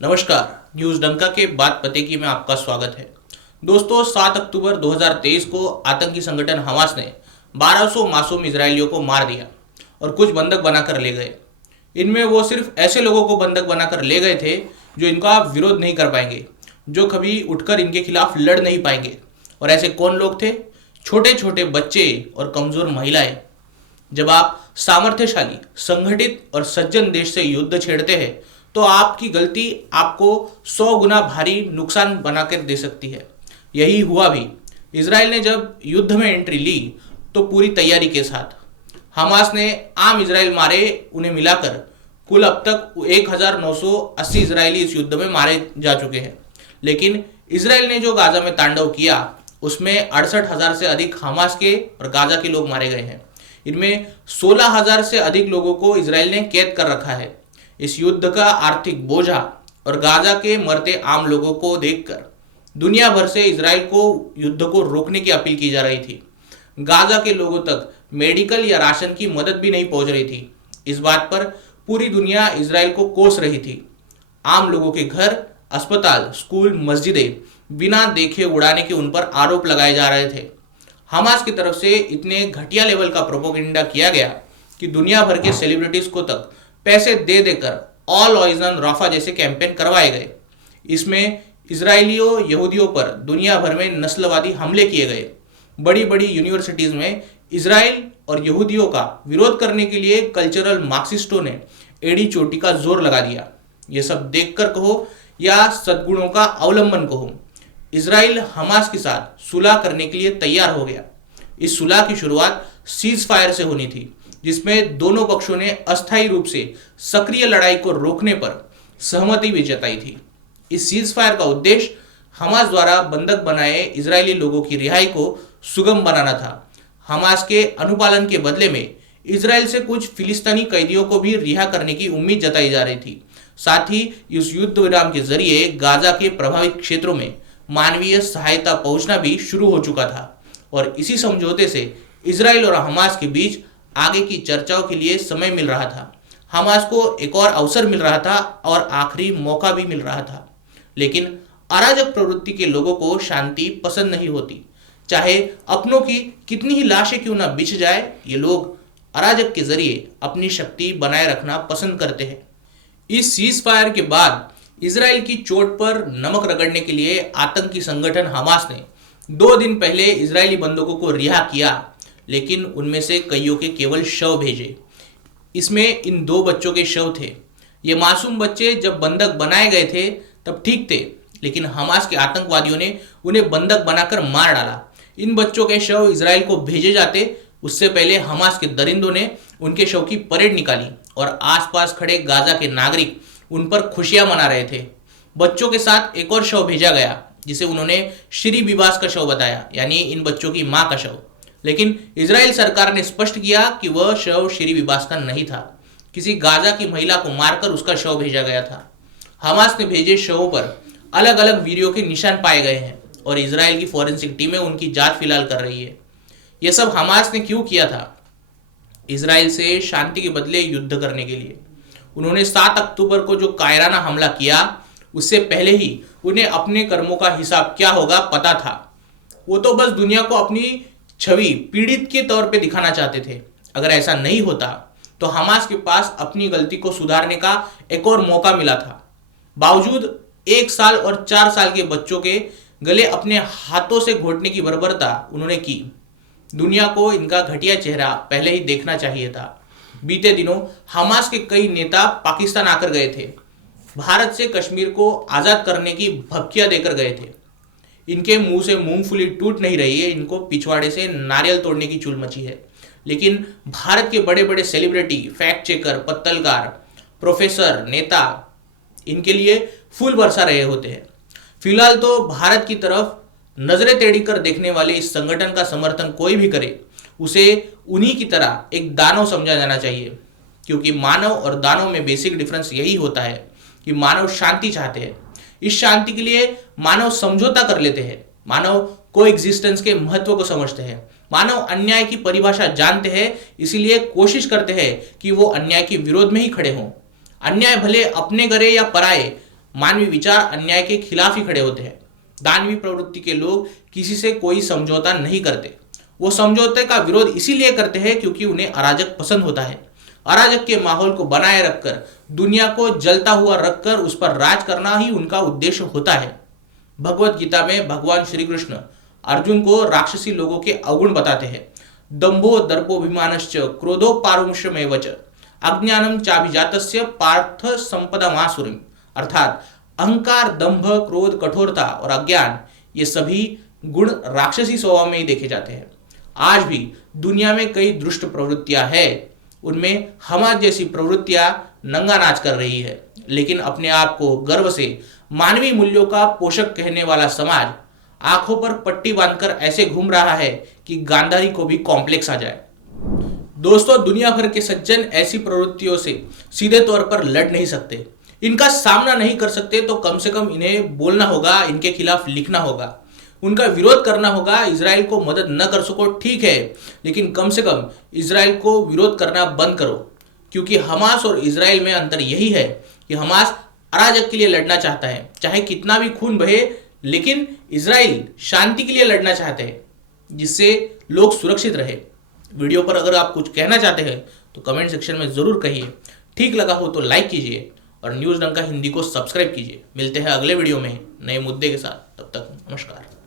नमस्कार, न्यूज डंका के बात पते की में आपका स्वागत है। दोस्तों, 7 अक्टूबर 2023 को आतंकी संगठन हमास ने 1200 मासूम इजरायलियों को मार दिया और कुछ बंधक बनाकर ले गए। इनमें वो सिर्फ ऐसे लोगों को बंधक बनाकर ले गए थे जो इनका विरोध नहीं कर पाएंगे, जो कभी उठकर इनके खिलाफ लड़ नहीं पाएंगे। और ऐसे कौन लोग थे? छोटे छोटे बच्चे और कमजोर महिलाएं। जब आप सामर्थ्यशाली, संगठित और सज्जन देश से युद्ध छेड़ते हैं तो आपकी गलती आपको 100 गुना भारी नुकसान बनाकर दे सकती है। यही हुआ भी। इजराइल ने जब युद्ध में एंट्री ली तो पूरी तैयारी के साथ। हमास ने आम इजराइल मारे उन्हें मिलाकर कुल अब तक 1980 इजरायली इस युद्ध में मारे जा चुके हैं। लेकिन इजराइल ने जो गाजा में तांडव किया उसमें 68,000 से अधिक हमास के और गाजा के लोग मारे गए हैं। इनमें 16,000 से अधिक लोगों को इजराइल ने कैद कर रखा है। इस युद्ध का आर्थिक बोझा और गाजा के मरते आम लोगों को देखकर दुनिया भर से इजराइल को युद्ध को रोकने की अपील की जा रही थी। गाजा के लोगों तक मेडिकल या राशन की मदद भी नहीं पहुंच रही थी। इस बात पर पूरी दुनिया इजराइल को कोस रही थी। आम लोगों के घर, अस्पताल, स्कूल, मस्जिदें बिना देखे उड़ाने के उन पर आरोप लगाए जा रहे थे। हमास की तरफ से इतने घटिया लेवल का प्रोपेगेंडा किया गया कि दुनिया भर के सेलिब्रिटीज को तक पैसे दे देकर ऑल ऑइज ऑन राफा जैसे कैंपेन करवाए गए। इसमें इजरायलियों यहूदियों पर दुनिया भर में नस्लवादी हमले किए गए। बड़ी बड़ी यूनिवर्सिटीज में इजराइल और यहूदियों का विरोध करने के लिए कल्चरल मार्क्सिस्टों ने एड़ी चोटी का जोर लगा दिया। ये सब देखकर कहो या सद्गुणों का अवलंबन कहो, इजराइल हमास के साथ सुलह करने के लिए तैयार हो गया। इस सुलह की शुरुआत सीज फायर से होनी थी, जिसमें दोनों पक्षों ने अस्थायी रूप से सक्रिय लड़ाई को रोकने पर सहमति भी जताई थी। इस सीज फायर का उद्देश्य हमास द्वारा बंधक बनाए इजरायली लोगों की रिहाई को सुगम बनाना था। हमास के अनुपालन के बदले में इजराइल से कुछ फिलिस्तीनी कैदियों को भी रिहा करने की उम्मीद जताई जा रही थी। साथ ही इस युद्ध विराम के जरिए गाजा के प्रभावित क्षेत्रों में मानवीय सहायता पहुंचना भी शुरू हो चुका था और इसी समझौते से इजराइल और हमास के बीच आगे की चर्चाओं के लिए समय मिल रहा था। हमास को एक और अवसर मिल रहा था और आखिरी मौका भी मिल रहा था। लेकिन अराजक प्रवृत्ति के लोगों को शांति पसंद नहीं होती। चाहे अपनों की कितनी ही लाशें क्यों ना बिछ जाए, ये लोग अराजक के जरिए अपनी शक्ति बनाए रखना पसंद करते हैं। इस सीज फायर के बाद इजराइल की चोट पर नमक रगड़ने के लिए आतंकी संगठन हमास ने 2 दिन पहले इजरायली बंधकों को रिहा किया, लेकिन उनमें से कईयों के केवल शव भेजे। इसमें इन 2 बच्चों के शव थे। ये मासूम बच्चे जब बंधक बनाए गए थे तब ठीक थे, लेकिन हमास के आतंकवादियों ने उन्हें बंधक बनाकर मार डाला। इन बच्चों के शव इजराइल को भेजे जाते उससे पहले हमास के दरिंदों ने उनके शव की परेड निकाली और आसपास खड़े गाजा के नागरिक उन पर खुशियां मना रहे थे। बच्चों के साथ एक और शव भेजा गया जिसे उन्होंने श्री बिबास का शव बताया, यानी इन बच्चों की मां का शव। लेकिन इजराइल सरकार ने स्पष्ट किया कि वह शव श्री बिबास का नहीं था। किसी गाजा की महिला को मारकर उसका शव भेजा गया था। हमास ने भेजे शवों पर अलग अलग वीरों के निशान पाए गए हैं और इजराइल की फॉरेंसिक टीमें उनकी जांच फिलहाल कर रही है। यह सब हमास ने क्यों किया था? इजराइल से शांति के बदले युद्ध करने के लिए। उन्होंने 7 अक्टूबर को जो कायराना हमला किया उससे पहले ही उन्हें अपने कर्मों का हिसाब क्या होगा पता था। वो तो बस दुनिया को अपनी छवि पीड़ित के तौर पे दिखाना चाहते थे। अगर ऐसा नहीं होता तो हमास के पास अपनी गलती को सुधारने का एक और मौका मिला था। बावजूद 1 साल और 4 साल के बच्चों के गले अपने हाथों से घोटने की बर्बरता उन्होंने की। दुनिया को इनका घटिया चेहरा पहले ही देखना चाहिए था। बीते दिनों हमास के कई नेता पाकिस्तान आकर गए थे। भारत से कश्मीर को आजाद करने की भपकियां देकर गए थे। इनके मुंह से मूंगफली टूट नहीं रही है, इनको पिछवाड़े से नारियल तोड़ने की चुल मची है। लेकिन भारत के बड़े बड़े सेलिब्रिटी, फैक्ट चेकर, पत्तलकार, प्रोफेसर, नेता इनके लिए फूल बरसा रहे होते हैं। फिलहाल तो भारत की तरफ नजरें टेढ़ी कर देखने वाले इस संगठन का समर्थन कोई भी करे उसे उन्हीं की तरह एक दानव समझा जाना चाहिए, क्योंकि मानव और दानव में बेसिक डिफरेंस यही होता है कि मानव शांति चाहते हैं। इस शांति के लिए मानव समझौता कर लेते हैं। मानव को एग्जिस्टेंस के महत्व को समझते हैं। मानव अन्याय की परिभाषा जानते हैं, इसीलिए कोशिश करते हैं कि वो अन्याय के विरोध में ही खड़े हों। अन्याय भले अपने करे या पराए, मानवीय विचार अन्याय के खिलाफ ही खड़े होते हैं। दानवीय प्रवृत्ति के लोग किसी से कोई समझौता नहीं करते। वो समझौते का विरोध इसीलिए करते हैं क्योंकि उन्हें अराजक पसंद होता है। अराजक के माहौल को बनाए रखकर, दुनिया को जलता हुआ रखकर उस पर राज करना ही उनका उद्देश्य होता है। भगवत गीता में भगवान श्री कृष्ण अर्जुन को राक्षसी लोगों के अवगुण बताते हैं। दंभो दर्पोभिमानश्च क्रोधो पारुष्यमेव च अज्ञानम चाभिजातस्य पार्थ संपदामासुरीम। अर्थात अहंकार, दंभ, क्रोध, कठोरता और अज्ञान, ये सभी गुण राक्षसी स्वभाव में ही देखे जाते हैं। आज भी दुनिया में कई दुष्ट प्रवृत्तियां हैं, उनमें हमास जैसी प्रवृत्तियां नंगा नाच कर रही है। लेकिन अपने आप को गर्व से मानवीय मूल्यों का पोषक कहने वाला समाज आंखों पर पट्टी बांधकर ऐसे घूम रहा है कि गांधारी को भी कॉम्प्लेक्स आ जाए। दोस्तों, दुनिया भर के सज्जन ऐसी प्रवृत्तियों से सीधे तौर पर लड़ नहीं सकते, इनका सामना नहीं कर सकते, तो कम से कम इन्हें बोलना होगा, इनके खिलाफ लिखना होगा, उनका विरोध करना होगा। इजराइल को मदद न कर सको ठीक है, लेकिन कम से कम इजराइल को विरोध करना बंद करो। क्योंकि हमास और इजराइल में अंतर यही है कि हमास अराजक के लिए लड़ना चाहता है, चाहे कितना भी खून बहे, लेकिन इजराइल शांति के लिए लड़ना चाहते हैं, जिससे लोग सुरक्षित रहे। वीडियो पर अगर आप कुछ कहना चाहते हैं तो कमेंट सेक्शन में जरूर कहिए। ठीक लगा हो तो लाइक कीजिए और न्यूज़ डंका हिंदी को सब्सक्राइब कीजिए। मिलते हैं अगले वीडियो में नए मुद्दे के साथ। तब तक नमस्कार।